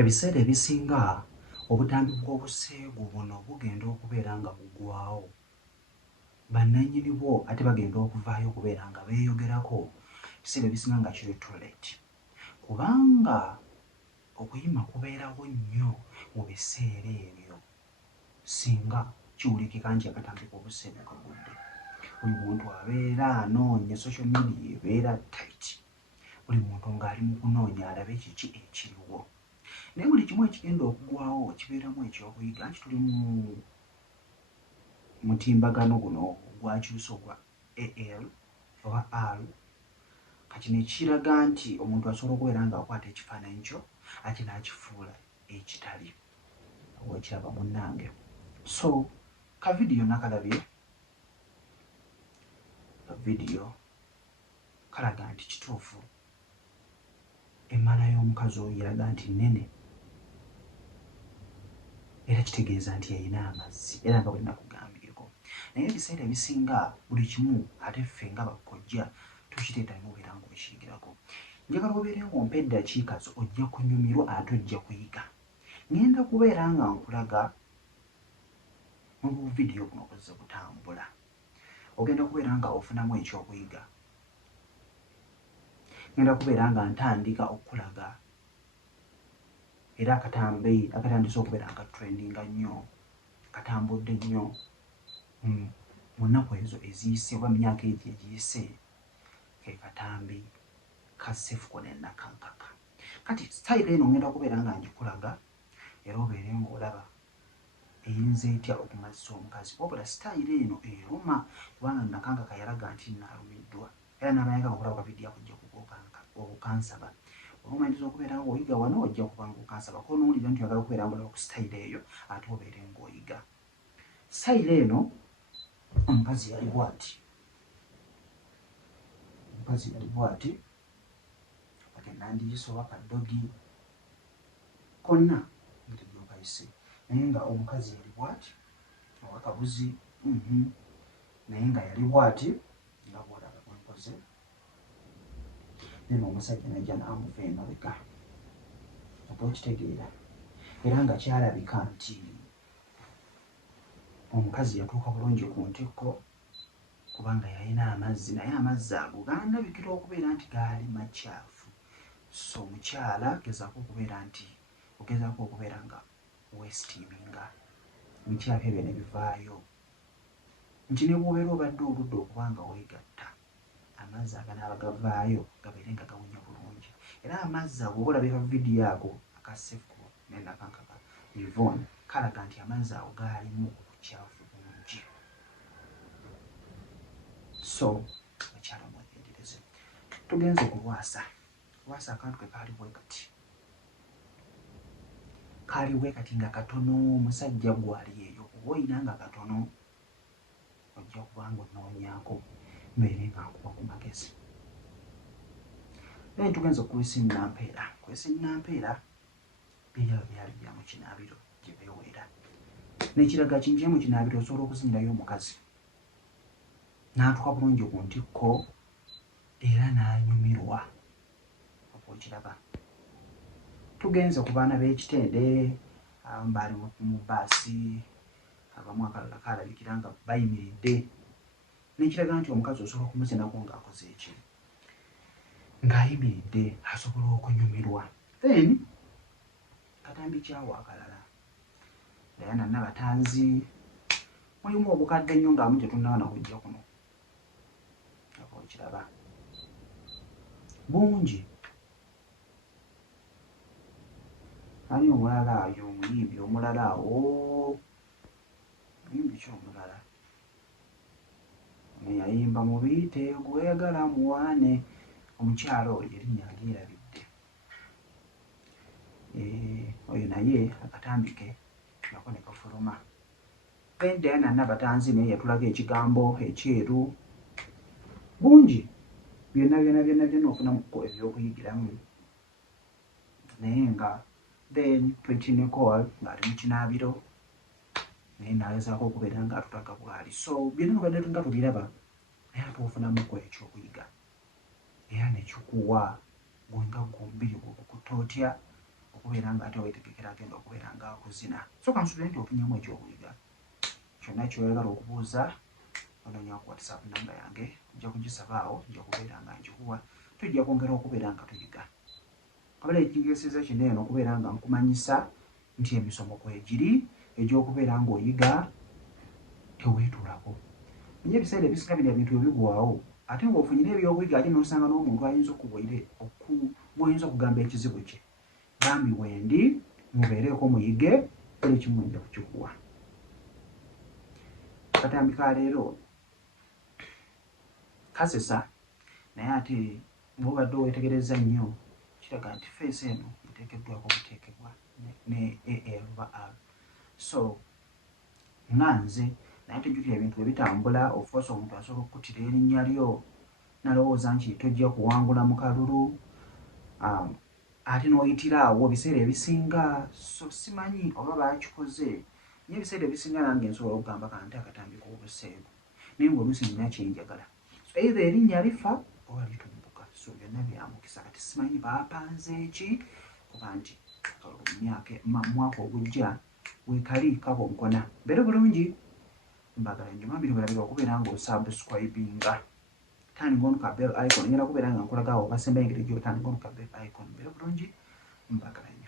Ebiseera ebisinga obutambi bw'obuseegu buno bugenda okubeera nga bugwawo. Bannannyini bwo ate bagenda okuvaayo okubeera nga beeyogerako ebiseera ebisinga nga kiri too late. Kubanga okuyima kubeerawo nnyo mu biseera ebyo singa kiwulikika nti akatambi k'obuseegu kagudde. Buli muntu abeera anoonya, social media ebeera tight. Buli muntu ng'ali mu kunoonya alabe kiki ekiriwo. Naye buli kimu ekigenda okugwawo kibeeramu ekyokuyiga nti tuli mu mutimbagano guno ogwakyusa ogwa AL oba R. Kati ne kiraga nti omuntu asobola okubeera ng'akwata ekifaananyi kyo ate n'akifuula ekitali. Okiraba munnange. So, ka vidiyo nakalabye. Ka vidiyo kalaga nti kituufu emmala y'omukazi oyo eraga nti nnene. Era kitegeeza nti yayina amazzi era nga bwe nakugambyeko. Naye ebiseera ebisinga buli kimu ate ffe nga bakkojja tukiteetaamu obeera ng'okiyigirako. Njagala obeere ng'ompa eddakiika zo ojja kunyumirwa ate ojja kuyiga. Ngenda kubeera nga nkulaga mu buvidiyo buno buzze butambula. Ogenda kubeera nga ofunamu ekyokuyiga. Ngenda kubeera nga ntandika okulaga era akatambi akatandise okubeera nga trendinga nnyo, katambudde nnyo mu nnaku ezo eziyise oba myaka egyo egiyise, ke katambi ka Ssefuko ne Nakankaka. Kati sitayiro eno ngenda kubeera nga ngikulaga era obeere ng'olaba eyinza etya okumazisa omukazi. Wabula sitayiro eno eruma kubanga Nakankaka yalaga nti naalumiddwa era n'abayagala okulaba ka vidiyo akujja okukansaba. Olw'omanyiza okubeera ng'oyiga wano ojja kuba ng'okansaba ko n'owulira nti oyagala okubeera ng'olaba ku sitayiro eyo ate obeere ng'oyiga. Sitayiro eno omukazi yali bw'ati. Omukazi yali bw'ati kati nandiyise oba kaddogi konna ngeri gy'okayise. Naye nga omukazi yali bw'ati oba kabuzi naye nga yali bw'ati nga bw'olaba bwenkoze. Neno omusajja najja n'amuva emabega oba okitegeera. Era nga kyalabika nti omukazi yatuuka bulungi ku ntikko kubanga yalina amazzi naye amazzi ago gandabikira okubeera nti gaali makyafu. So omukyala gezaako okubeera nga weesitiiminga ebikyafu ebyo ne bivaayo. Nti ne bw'obeera obadde oludde okuba nga weegatta, amazzi aganaaba gavaayo gabeere nga gawunya bulungi. Era amazzi ago oba olabika vidiyo ago aka Ssefuko ne Nakankaka Yvonne kalaga nti amazzi ago gaalimu obukyafu bungi. So bakyala mwegendereze. Tugenze kulwasa. Lwasa akantu ke kaali bwe kati. Kaali bwe kati nga katono, omusajja gwali eyo oba oyina nga katono ojja kuba ng'onoonyaako mbeere nga nkuba ku magezi. Naye tugenze ku Kwesi Nampeera. Kwesi Nampeera byeyaba byali bya mu kinaabiro gye beeweera. N'ekiraga kingi mu kinaabiro osobola okuzinirayo omukazi n'atuuka bulungi ku ntikko era n'anyumirwa. Okiraba. Tugenze ku baana b'ekitende abamu baali mu bbaasi, abamu akalala kaalabikira nga bayimiridde. N'ekiraga nti omukazi osobola okumuzinako ng'akoze eki? Ng'ayimiridde asobola okunyumirwa. Then katambi kyawo akalala. Diana Nabatanzi mulimu obukadde nnyo ng'amu gye tunnaba na kujja kuno. Okiraba. Bungi. Ani omulala ayo omuyimbi omulala awo? Muyimbi ki omulala? Yayimba mu biyite gweyagala muwaane. Omukyala oyo erinnya ageerabidde. Oyo naye akatambi ke nako ne kafuluma. Then Diana Nabatanzi naye yatulaga ekigambo ekyeru. Bungi byonna ofunamu ebyokuyigiramu. Naye nga then Pretty Nicole ng'ali mu kinaabiro naye n'agezaako okubeera ng'atulaga bw'ali. So byonna obadde nga tubiraba naye ate ofunamuko ekyokuyiga. Era ne kikuwa gwe nga gwombiri gwe okukuta otya okubeera nga ate weetegekera agenda okubeera nga akuzina. So kansuubire nti ofunyeemu ekyobuliga. Kyonna kyoyagala okubuuza onoonya ku WhatsApp namba yange, ojja kugisaba awo, ojja kubeera nga nkikuwa, tujja kwongera okubeera nga tuyiga. Kabala ekigeeseza kino eno okubeera nga nkumanyisa nti emisomo kwegiri egy'okubeera ng'oyiga teweetuulako. Naye ebiseera ebisinga bino ebintu ebigwawo ate ng'ofunyira ebyobuyiga ate n'osanga n'omuntu ayinza gw'oyinza okugamba ekizibu kye. Bambi wendi mubeereeko muyige era ekimu nja kukikuwa. Akatambi ka leero kasesa naye ate bw'obadde oweetegereza nnyo kiraga nti feesi eno eteekeddwako obuteekebwa ne ALVR. So nga nze naye tujjukira ebintu ebitambula, ofoosa omuntu asobola okukuttira erinnya lyo nalowooza nti tojja kuwangula mu kalulu, ate n'oyitira awo ebiseera ebisinga. So simanyi oba baakikoze, naye ebiseera ebisinga nange nsobola okugamba kanti akatambi k'obuseegu naye ng'oluusi nina kyenjagala. So either erinnya lifa oba litumbuka. So byonna bya mukisa. Kati simanyi baapanze ki kuba nti mwaka ogujja weekali kabonkona. Mbeere bulungi, mbagala nnyo mambiri balabika okubeera ng'osubscribinga. Turning on ka bell icon, ngenda kubeera nga nkulaga awo basemba engeri gy'otandika on ka bell icon. Mbeere bulungi, mbagala nnyo.